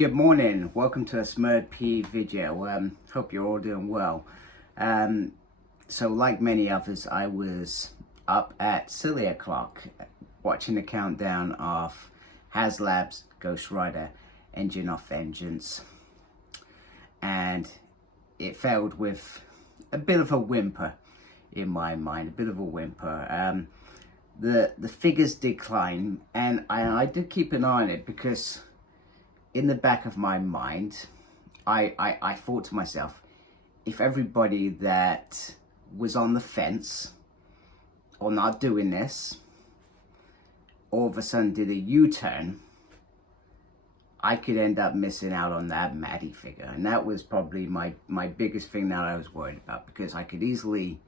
Good morning, welcome to a SmurP video. Hope you're all doing well. So like many others, I was up at silly o'clock watching the countdown of HasLab's Ghost Rider Engine of Vengeance, and it failed with a bit of a whimper in my mind, a bit of a whimper. The figures decline, and I did keep an eye on it because in the back of my mind, I thought to myself, if everybody that was on the fence or not doing this all of a sudden did a U-turn, I could end up missing out on that Maddie figure. And that was probably my biggest thing that I was worried about, because I could easily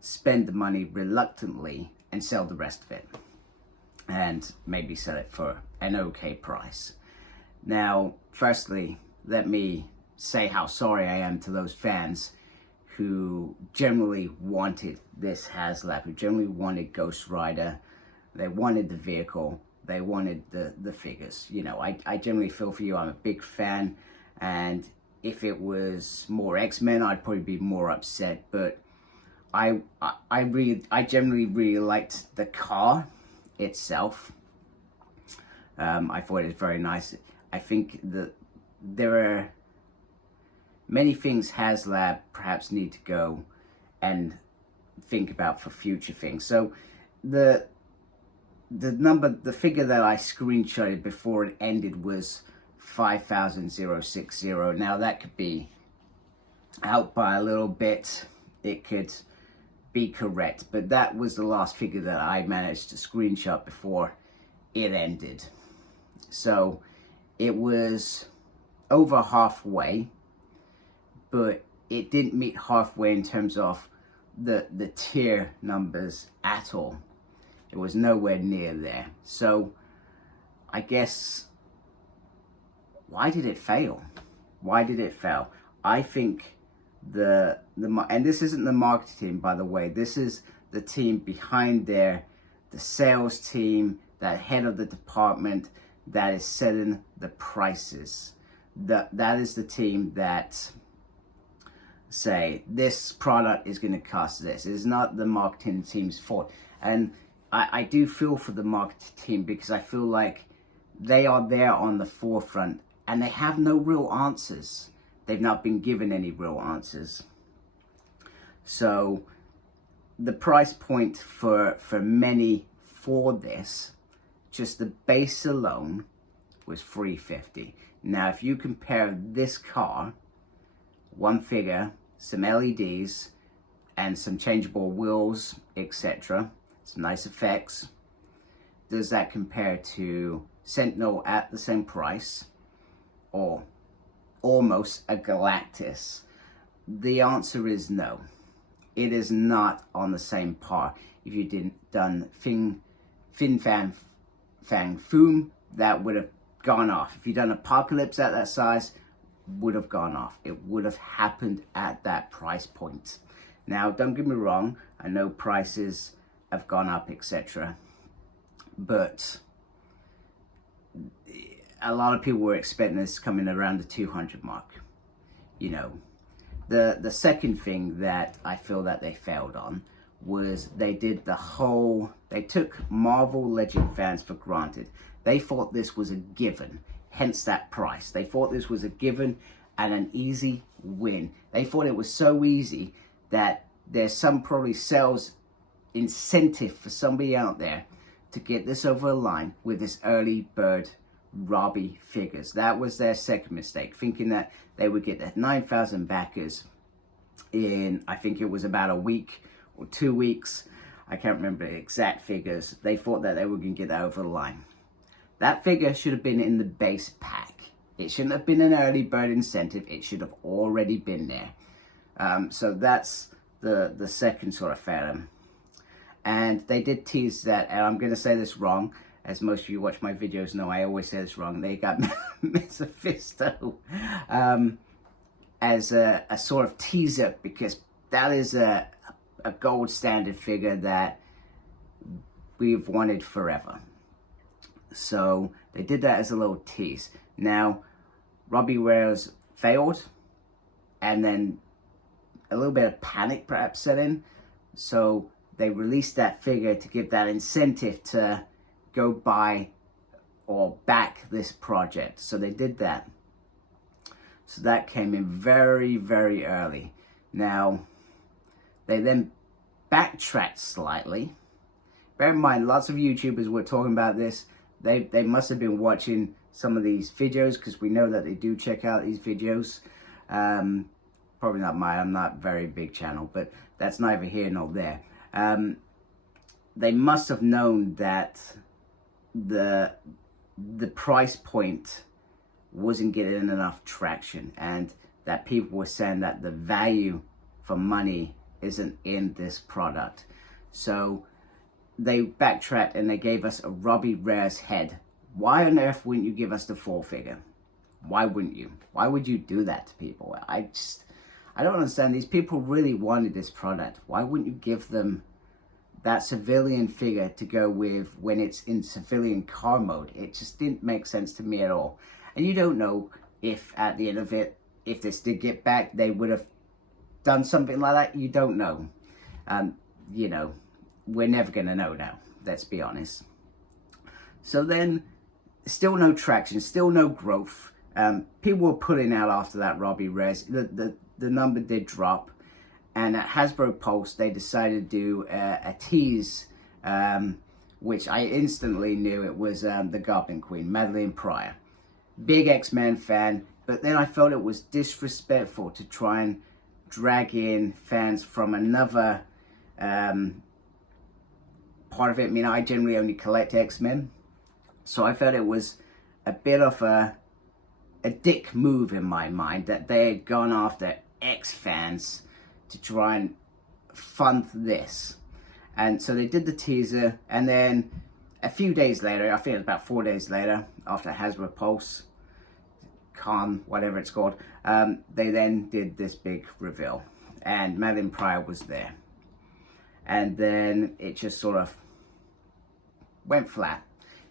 spend the money reluctantly and sell the rest of it, and maybe sell it for an okay price. Now, firstly, let me say how sorry I am to those fans who generally wanted this HasLab, who generally wanted Ghost Rider. They wanted the vehicle, they wanted the figures. You know, I generally feel for you. I'm a big fan, and if it was more X-Men, I'd probably be more upset. But I generally really liked the car itself. I thought it was very nice. I think that there are many things HasLab perhaps need to go and think about for future things. So the figure that I screenshotted before it ended was 5,060. Now that could be out by a little bit, it could be correct, but that was the last figure that I managed to screenshot before it ended. So it was over halfway, but it didn't meet halfway in terms of the tier numbers at all. It was nowhere near there. So I guess, why did it fail? Why did it fail? I think and this isn't the marketing team, by the way. This is the team behind there, the sales team, that head of the department that is setting the prices. That is the team that say this product is going to cost this. It's not the marketing team's fault. And I do feel for the marketing team, because I feel like they are there on the forefront and they have no real answers. They've not been given any real answers. So the price point for many for this, just the base alone, was $350. Now if you compare this car, one figure, some LEDs and some changeable wheels, etc., some nice effects, does that compare to Sentinel at the same price, or almost a Galactus? The answer is no. It is not on the same par. If you done Fin Fan Foom, that would have gone off. If you'd done Apocalypse at that size, would have gone off. It would have happened at that price point. Now, don't get me wrong, I know prices have gone up, etc., but a lot of people were expecting this coming around the 200 mark. You know, the second thing that I feel that they failed on was they took Marvel Legend fans for granted. They thought this was a given, hence that price. They thought this was a given and an easy win. They thought it was so easy that there's some probably sales incentive for somebody out there to get this over the line with this early bird Robbie figures. That was their second mistake, thinking that they would get that 9,000 backers in, I think it was about a week or 2 weeks. I can't remember the exact figures. They thought that they were going to get that over the line. That figure should have been in the base pack. It shouldn't have been an early bird incentive. It should have already been there. So that's the second sort of failure. And they did tease that, and I'm going to say this wrong, as most of you watch my videos know, I always say this wrong. They got Mephisto as a sort of teaser, because that is a gold standard figure that we've wanted forever. So they did that as a little tease. Now, Robbie Rares failed, and then a little bit of panic perhaps set in. So they released that figure to give that incentive to go buy or back this project. So they did that. So that came in very, very early. Now, they then backtracked slightly. Bear in mind, lots of YouTubers were talking about this. They must have been watching some of these videos, because we know that they do check out these videos. Probably not mine, I'm not a very big channel, but that's neither here nor there. They must have known that the price point wasn't getting enough traction, and that people were saying that the value for money isn't in this product. So they backtracked and they gave us a Robbie Rares head. Why on earth wouldn't you give us the full figure? Why wouldn't you? Why would you do that to people? I don't understand. These people really wanted this product. Why wouldn't you give them that civilian figure to go with when it's in civilian car mode? It just didn't make sense to me at all. And you don't know if at the end of it, if this did get back, they would have done something like that. You don't know. You know, we're never going to know now. Let's be honest. So then, still no traction, still no growth. People were pulling out after that Robbie Rares. The number did drop. And at Hasbro Pulse, they decided to do a tease, which I instantly knew it was the Goblin Queen, Madeline Pryor. Big X-Men fan, but then I felt it was disrespectful to try and drag in fans from another part of it. I mean, I generally only collect X-Men, so I felt it was a bit of a dick move in my mind that they had gone after X fans to try and fund this. And so they did the teaser, and then a few days later, I think it was about 4 days later, after Hasbro Pulse, Con, whatever it's called, they then did this big reveal, and Madeline Pryor was there. And then it just sort of went flat.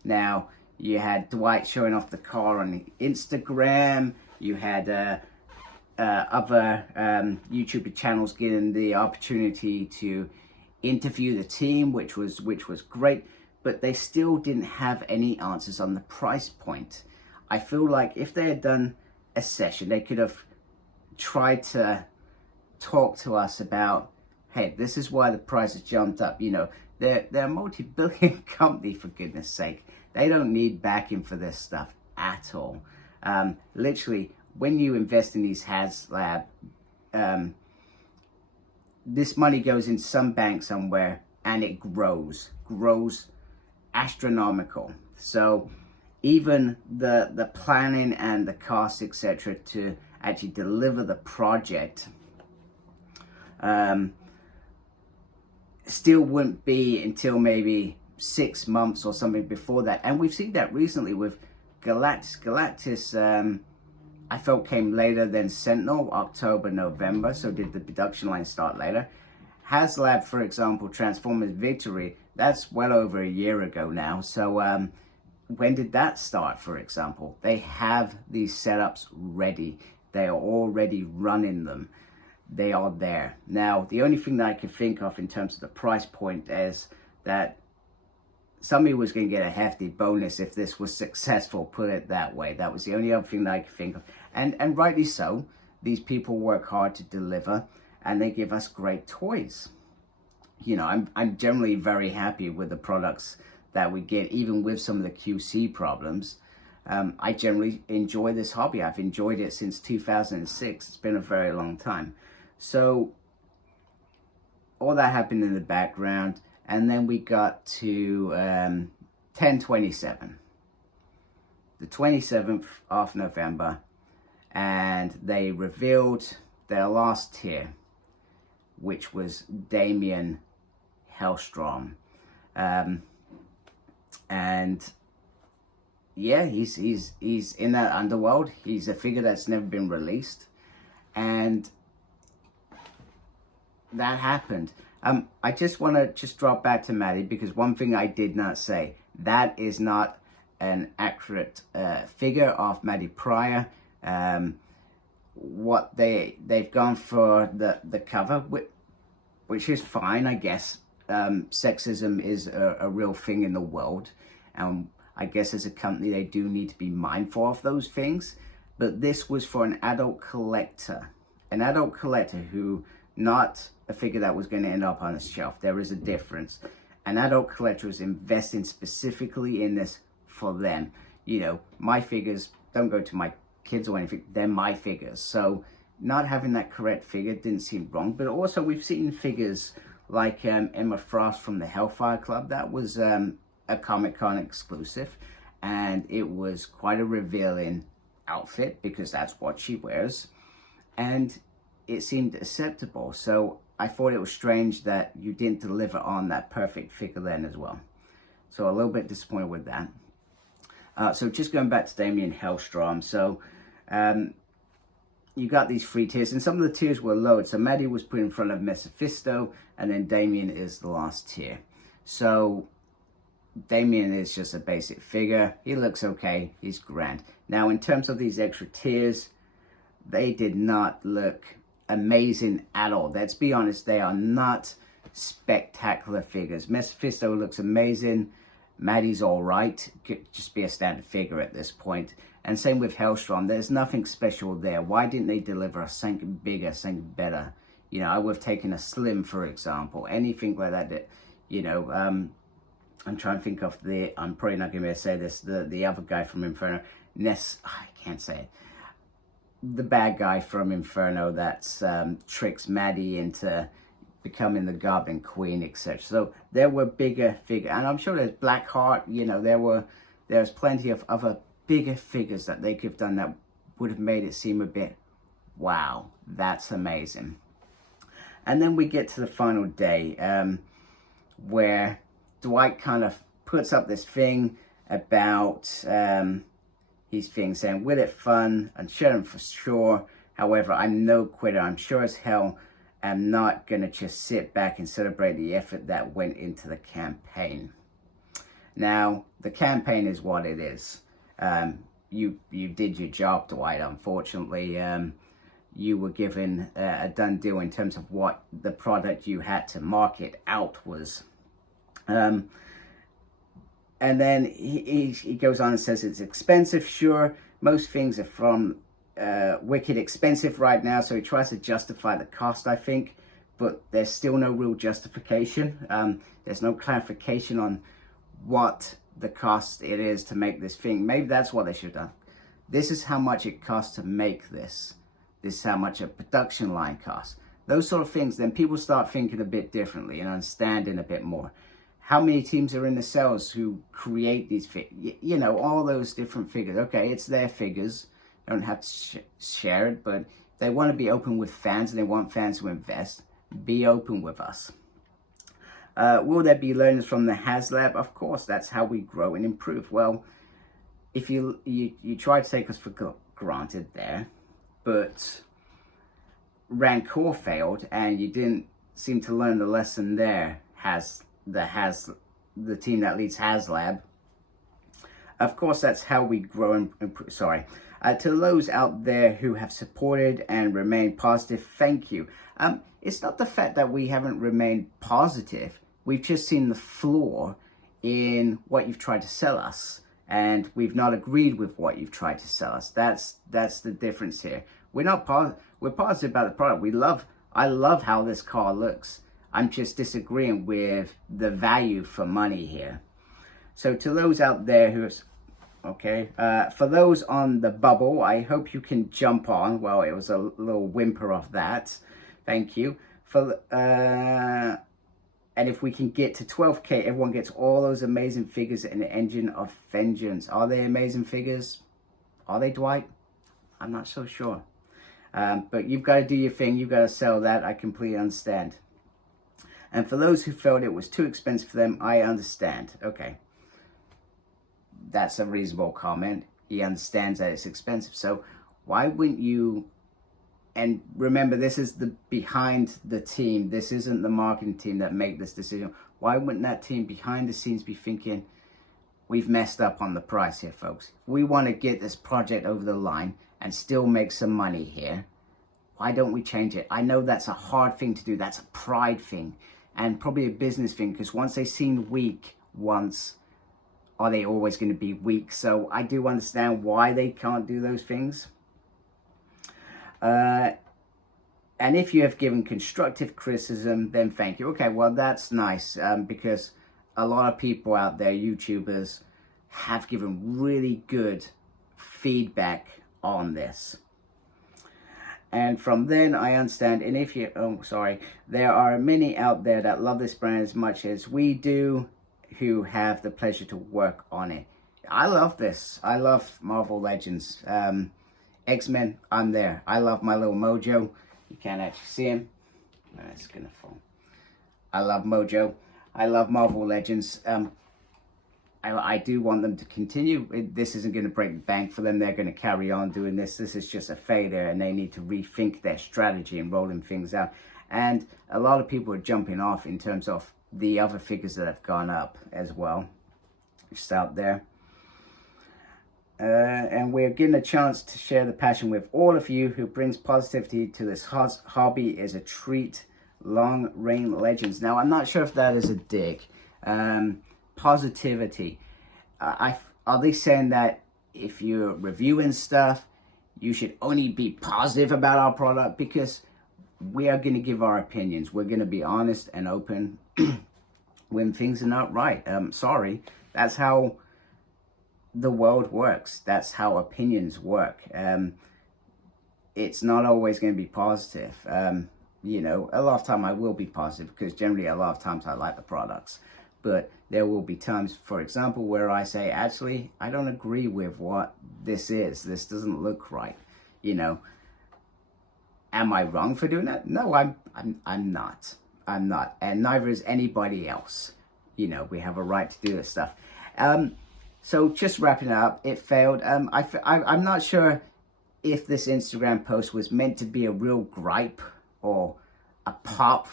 Now, you had Dwight showing off the car on Instagram, you had other YouTuber channels getting the opportunity to interview the team, which was great, but they still didn't have any answers on the price point. I feel like if they had done a session, they could have tried to talk to us about, hey, this is why the price has jumped up. You know, they're a multi-billion company, for goodness sake. They don't need backing for this stuff at all. Literally, when you invest in these HasLab, this money goes in some bank somewhere, and it grows astronomical. So even the planning and the costs, etc., to actually deliver the project still wouldn't be until maybe 6 months or something before that. And we've seen that recently with Galactus. Galactus, I felt, came later than Sentinel, October, November, so did the production line start later. HasLab, for example, Transformers Victory, that's well over a year ago now. So when did that start, for example? They have these setups ready. They are already running them. They are there. Now, the only thing that I can think of in terms of the price point is that somebody was going to get a hefty bonus if this was successful, put it that way. That was the only other thing that I could think of. And rightly so. These people work hard to deliver, and they give us great toys. You know, I'm generally very happy with the products that we get, even with some of the QC problems. I generally enjoy this hobby. I've enjoyed it since 2006. It's been a very long time. So all that happened in the background, and then we got to 10/27, the 27th of November, and they revealed their last tier, which was Damien Hellstrom. And yeah, he's in that underworld. He's a figure that's never been released, and that happened. I just want to drop back to Maddie, because one thing I did not say, that is not an accurate figure of Maddie Pryor. What they've gone for the cover, which is fine, I guess. Sexism is a real thing in the world, and I guess as a company they do need to be mindful of those things. But this was for an adult collector who, not a figure that was going to end up on a shelf. There is a difference. An adult collector is investing specifically in this for them. You know, my figures don't go to my kids or anything, they're my figures. So not having that correct figure didn't seem wrong. But also we've seen figures like Emma Frost from the Hellfire Club. That was a Comic-Con exclusive, and it was quite a revealing outfit because that's what she wears, and it seemed acceptable. So I thought it was strange that you didn't deliver on that perfect figure then as well. So a little bit disappointed with that. So just going back to Damien Hellstrom. So you got these 3 tiers, and some of the tiers were lowered. So Maddie was put in front of Mephisto, and then Damien is the last tier. So Damien is just a basic figure. He looks okay. He's grand. Now, in terms of these extra tiers, they did not look amazing at all. Let's be honest, they are not spectacular figures. Mephisto looks amazing. Maddie's all right. Could just be a standard figure at this point. And same with Hellstrom. There's nothing special there. Why didn't they deliver something bigger, something better? You know, I would have taken a Slim, for example. Anything like that, you know, I'm trying to think of I'm probably not going to be able to say this, the other guy from Inferno, I can't say it. The bad guy from Inferno that tricks Maddie into becoming the Goblin Queen, etc. So there were bigger figures, and I'm sure there's Blackheart, you know, there's plenty of other bigger figures that they could have done that would have made it seem a bit, wow, that's amazing. And then we get to the final day, where Dwight kind of puts up this thing about his thing saying, will it fun? And sharing for sure. However, I'm no quitter. I'm sure as hell am not going to just sit back and celebrate the effort that went into the campaign. Now, the campaign is what it is. You did your job, Dwight. Unfortunately, you were given a done deal in terms of what the product you had to market out was. And then he goes on and says it's expensive. Sure, most things are from wicked expensive right now, so he tries to justify the cost, I think, but there's still no real justification. There's no clarification on what the cost it is to make this thing. Maybe that's what they should have done. This is how much it costs to make this. This is how much a production line costs. Those sort of things, then people start thinking a bit differently and understanding a bit more. How many teams are in the cells who create these figures? You know, all those different figures. Okay, it's their figures. They don't have to share it, but they want to be open with fans and they want fans to invest. Be open with us. Will there be learnings from the HasLab? Of course, that's how we grow and improve. Well, if you try to take us for granted there, but Rancor failed and you didn't seem to learn the lesson there, the team that leads HasLab. Of course, that's how we grow and improve. Sorry. To those out there who have supported and remained positive, thank you. It's not the fact that we haven't remained positive. We've just seen the flaw in what you've tried to sell us, and we've not agreed with what you've tried to sell us. That's the difference here. We're positive about the product. I love how this car looks. I'm just disagreeing with the value for money here. So to those out there who have, for those on the bubble, I hope you can jump on. Well, it was a little whimper of that. Thank you. And if we can get to 12K, everyone gets all those amazing figures in the Engine of Vengeance. Are they amazing figures? Are they, Dwight? I'm not so sure. But you've got to do your thing. You've got to sell that. I completely understand. And for those who felt it was too expensive for them, I understand. Okay. That's a reasonable comment. He understands that it's expensive. So why wouldn't you... And remember, this is behind the team. This isn't the marketing team that make this decision. Why wouldn't that team behind the scenes be thinking, we've messed up on the price here, folks. If we want to get this project over the line and still make some money here, why don't we change it? I know that's a hard thing to do. That's a pride thing and probably a business thing, because once they seem weak once, are they always going to be weak? So I do understand why they can't do those things. And if you have given constructive criticism, then thank you. Okay, well, that's nice, because a lot of people out there, YouTubers, have given really good feedback on this. And from then I understand, and if you, there are many out there that love this brand as much as we do, who have the pleasure to work on it. I love this. I love Marvel Legends. X-Men, I'm there. I love my little Mojo. You can't actually see him. It's gonna fall. I love Mojo. I love Marvel Legends. I do want them to continue. This isn't going to break the bank for them. They're going to carry on doing this. This is just a failure, and they need to rethink their strategy and rolling things out. And a lot of people are jumping off in terms of the other figures that have gone up as well. Just out there. And we're getting a chance to share the passion with all of you who brings positivity to this hobby. Is a treat. Long Reign Legends. Now, I'm not sure if that is a dig. Positivity. Are they saying that if you're reviewing stuff, you should only be positive about our product? Because we are going to give our opinions. We're going to be honest and open when things are not right. Sorry, that's how the world works. That's how opinions work. It's not always going to be positive. You know, a lot of time I will be positive, because generally a lot of times I like the products. But there will be times, for example, where I say, actually, I don't agree with what this is. This doesn't look right. You know, am I wrong for doing that? No, I'm not. I'm not. And neither is anybody else. You know, we have a right to do this stuff. So just wrapping up, it failed. I'm not sure if this Instagram post was meant to be a real gripe or a pop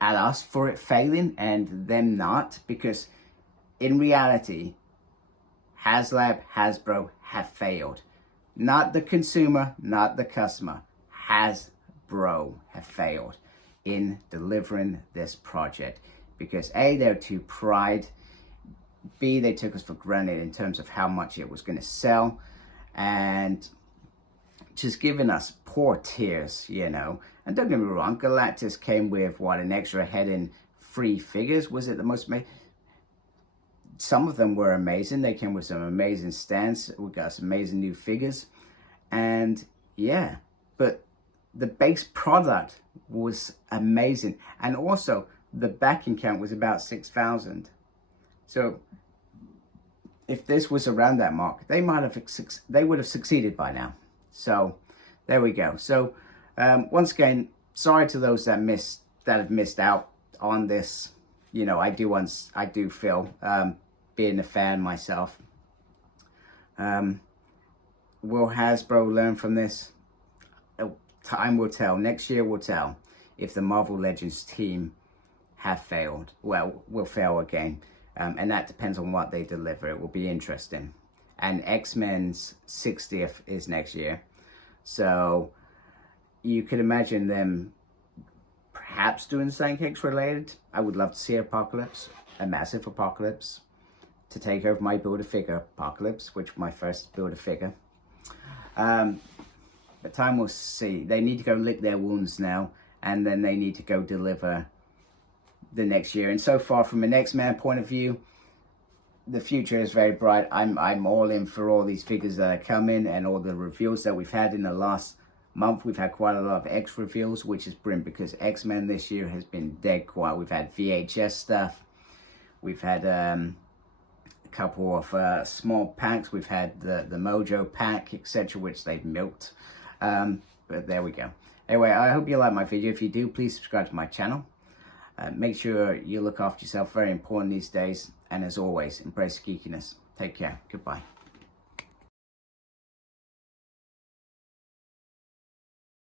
at us for it failing and them not, because in reality, HasLab, Hasbro have failed. Not the consumer, not the customer. Hasbro have failed in delivering this project, because A, they're too pride, B, they took us for granted in terms of how much it was going to sell, and just giving us poor tiers, you know. And don't get me wrong, Galactus came with, what, an extra head and 3 figures? Was it the most amazing? Some of them were amazing. They came with some amazing stands. We got some amazing new figures. And yeah, but the base product was amazing. And also, the backing count was about 6,000. So if this was around that mark, they would have succeeded by now. So there we go. So once again, sorry to those that have missed out on this. You know, I do feel, being a fan myself. Will Hasbro learn from this? Time will tell. Next year will tell if the Marvel Legends team have failed. Well, will fail again. And that depends on what they deliver. It will be interesting. And X-Men's 60th is next year. So you could imagine them perhaps doing something X-related. I would love to see Apocalypse, a massive Apocalypse, to take over my Build-A-Figure Apocalypse, which was my first Build-A-Figure. But time will see. They need to go lick their wounds now, and then they need to go deliver the next year. And so far, from an X-Men point of view, the future is very bright. I'm all in for all these figures that are coming, and all the reveals that we've had in the last month. We've had quite a lot of X reveals, which is brilliant, because X-Men this year has been dead quiet. We've had VHS stuff. We've had a couple of small packs. We've had the Mojo pack, etc., which they've milked. But there we go. Anyway, I hope you like my video. If you do, please subscribe to my channel. Make sure you look after yourself. Very important these days. And as always, embrace geekiness. Take care. Goodbye.